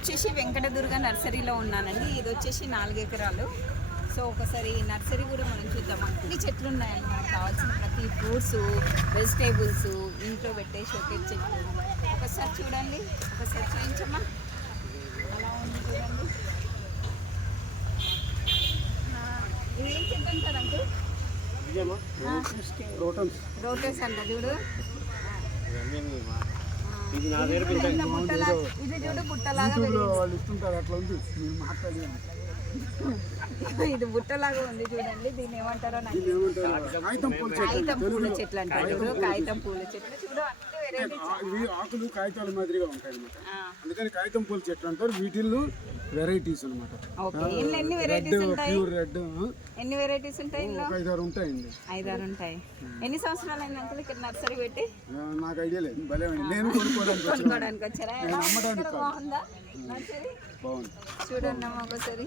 వచ్చేసి వెంకటదుర్గ నర్సరీలో ఉన్నానండి. ఇది వచ్చేసి నాలుగు ఎకరాలు. సో ఒకసారి నర్సరీ కూడా మనం చూద్దాం. అన్ని చెట్లు ఉన్నాయండి. మనకు కావాల్సిన ప్రతి ఫ్రూట్స్ వెజిటేబుల్స్ ఇంట్లో పెట్టే షోకేజ్ చెట్లు. ఒకసారి చూడండి. ఒకసారి చూపించమ్మా అలా ఉంది చూడండి. ఇది చెట్టు అంటారంటే ప్రోటన్స్ రోటేస్ అంట చూడు. ఇది నా దగ్గర ఇది చూడు బుట్టలాగా వాళ్ళు ఇస్తుంటారు అట్లా ఉంది. మీరు మాట్లాడి ఇది బుట్టలాగా ఉంది చూడండి దీన్ని ఏమంటారో నాకు కాగితం పూల చెట్లు అంటారు చూడు కాగితం పూల చెట్లు. చూడు అన్ని వెరైటీ ఆ- ఇవి ఆకులు కాగితాల మాదిరిగా ఉంటాయి అనమాట అందుకని కాగితం పూల చెట్లు అంటారు. వీటిల్లో వెరైటీస్ అనమాట రెడ్ వెరైటీస్ ఉంటాయి? ప్యూర్ రెడ్ ఎన్ని వెరైటీస్ ఉంటాయి ఒక ఐదారు ఉంటాయండి. ఐదారు ఉంటాయి. ఎన్ని సంవత్సరాలు అయింది అంకుల్ ఇక్కడ నర్సరీ పెట్టి? నాకు ఐడియా లేదు. భలే. నేను కొనుక్కోవడానికి వచ్చారా? బాగుంది? చూడండి అమ్మ ఒకసారి.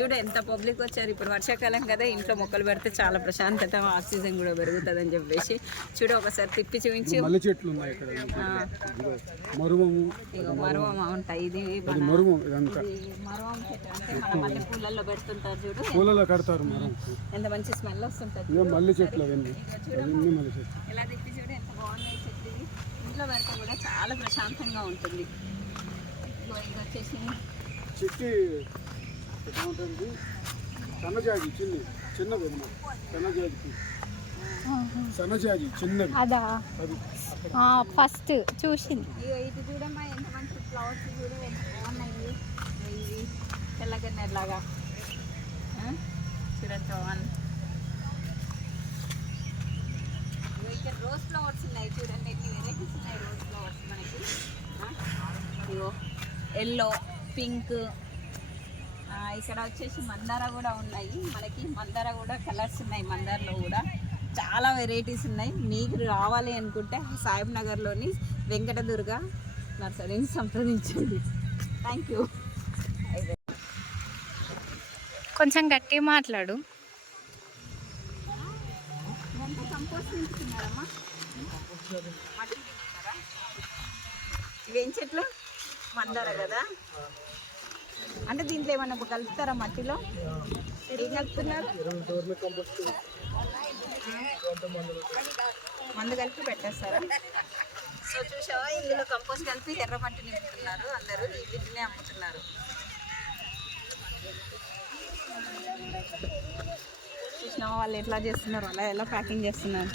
చూడు. ఎంత పబ్లిక్ వచ్చారు. ఇప్పుడు వర్షాకాలం కదా ఇంట్లో మొక్కలు పెడితే చాలా ప్రశాంతత ఆక్సిజన్ కూడా పెరుగుతుంది అని చెప్పేసి చూడు ఒకసారి తిప్పి చూపించి. మల్లె చెట్లు ఉన్నాయి ఇక్కడ. ఇదిగో మరువము. ఇగో మరవమ ఉంటాయి. ఇది మరువం ఇదంతా. చెట్టు. అంటే మన మల్లె పూలల్లో పెడుతుంటారు చూడు. పూలలో కడతారు మరం ఎంత మంచి స్మెల్ వస్తుంటుంది మల్లె చెట్లు అవన్నీ. అవన్నీ మల్లె చెట్లు. ఎలా తిప్పి చూడు ఎంత బాగున్నాయి చెట్లు ఇవి. ఇంట్లో పెడితే కూడా చాలా ప్రశాంతంగా ఉంటుంది. ఇగో ఇది వచ్చేసి చెట్టి ఉంటుంది సన్నజాజి చిన్న చిన్నది అన్నమాట సన్నజాజికి సన్నజాజి చిన్నది. అదా? అది. ఫస్ట్ చూసింది. ఇది చూడమ్మా ఎంత మంచి ఫ్లవర్స్ చూడు ఎంత బాగున్నాయి. ఇవి తెల్లగన్నెలాగా చూడండి ఇక్కడ రోజ్ ఫ్లవర్స్ ఉన్నాయి చూడండి ఎన్ని వెరైటీస్ ఉన్నాయి రోజ్ ఫ్లవర్స్ మనకి? ఇగో ఎల్లో పింక్ ఇక్కడ వచ్చేసి మందార కూడా ఉన్నాయి. మనకి మందార కూడా కలర్స్ ఉన్నాయి మందారలో కూడా. చాలా వెరైటీస్ ఉన్నాయి. మీకు రావాలి అనుకుంటే సాయిబ్ నగర్లోని వెంకటదుర్గ నర్సరీని సంప్రదించండి. థ్యాంక్ యూ కొంచెం గట్టిగా మాట్లాడు. ఇవేం చెట్లు? మందార కదా. అంటే దీంట్లో ఏమన్నా కలుపుతారా మట్టిలో? ఏం కలుపుతున్నారు? మందు కలిపి పెట్టేస్తారా? సో చూసావా ఇందులో కంపోస్ట్ కలిపి ఎర్ర మట్టి నింపుతున్నారు అందరూ వీటినే అమ్ముతున్నారు. చూసినావా వాళ్ళు ఎట్లా చేస్తున్నారు? అలా ఎలా ప్యాకింగ్ చేస్తున్నారు?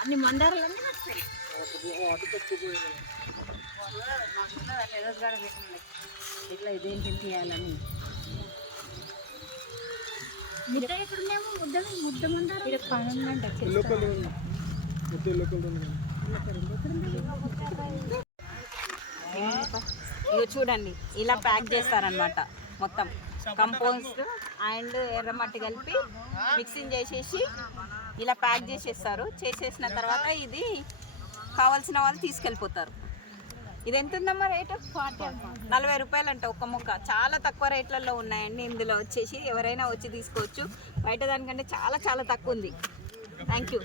అన్ని మందారాలన్నీ వస్తాయి ఇట్లా ఇదేం తింటాలని ముద్ద ఎక్కడున్నాము ముద్ద ముద్ద మందారం ఇక్కడ పని ఉందంట ఎల్లో కలర్ ఉంది మొత్తం ఎల్లో కలర్ ఉంది ఇది చూడండి ఇలా ప్యాక్ చేస్తారనమాట మొత్తం. కంపోస్ట్ అండ్ ఎర్రమట్టి కలిపి మిక్సింగ్ చేసేసి ఇలా ప్యాక్ చేసేస్తారు. చేసేసిన తర్వాత ఇది కావాల్సిన వాళ్ళు తీసుకెళ్ళిపోతారు. ఇది ఎంత ఉందమ్మా రేటు నలభై రూపాయలు అంట ఒక్క ముక్క. చాలా తక్కువ రేట్లలో ఉన్నాయండి ఇందులో. వచ్చేసి ఎవరైనా వచ్చి తీసుకోవచ్చు. బయట దానికంటే చాలా చాలా తక్కువ ఉంది. థ్యాంక్ యూ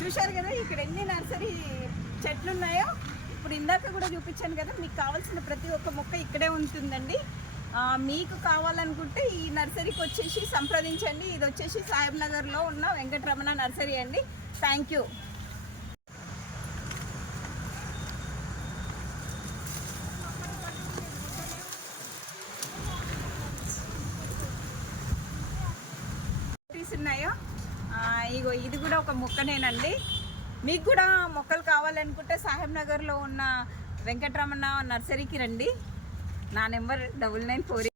చూశారు కదా ఇక్కడ ఎన్ని నర్సరీ చెట్లు ఉన్నాయో ఇప్పుడు ఇందాక కూడా చూపించాను కదా మీకు కావాల్సిన ప్రతి ఒక్క మొక్క ఇక్కడే ఉంటుందండి. మీకు కావాలనుకుంటే ఈ నర్సరీకి వచ్చేసి సంప్రదించండి. ఇది వచ్చేసి సాహెబ్ నగర్లో ఉన్న వెంకటరమణ నర్సరీ అండి. థ్యాంక్ యూ వెరైటీస్ ఉన్నాయో ఇదిగో ఇది కూడా ఒక మొక్కనేనండి. మీకు కూడా మొక్కలు కావాలనుకుంటే సాహెబ్ నగర్లో ఉన్న వెంకటరమణ నర్సరీకి రండి. నా నెంబర్ డబుల్ నైన్ ఫోర్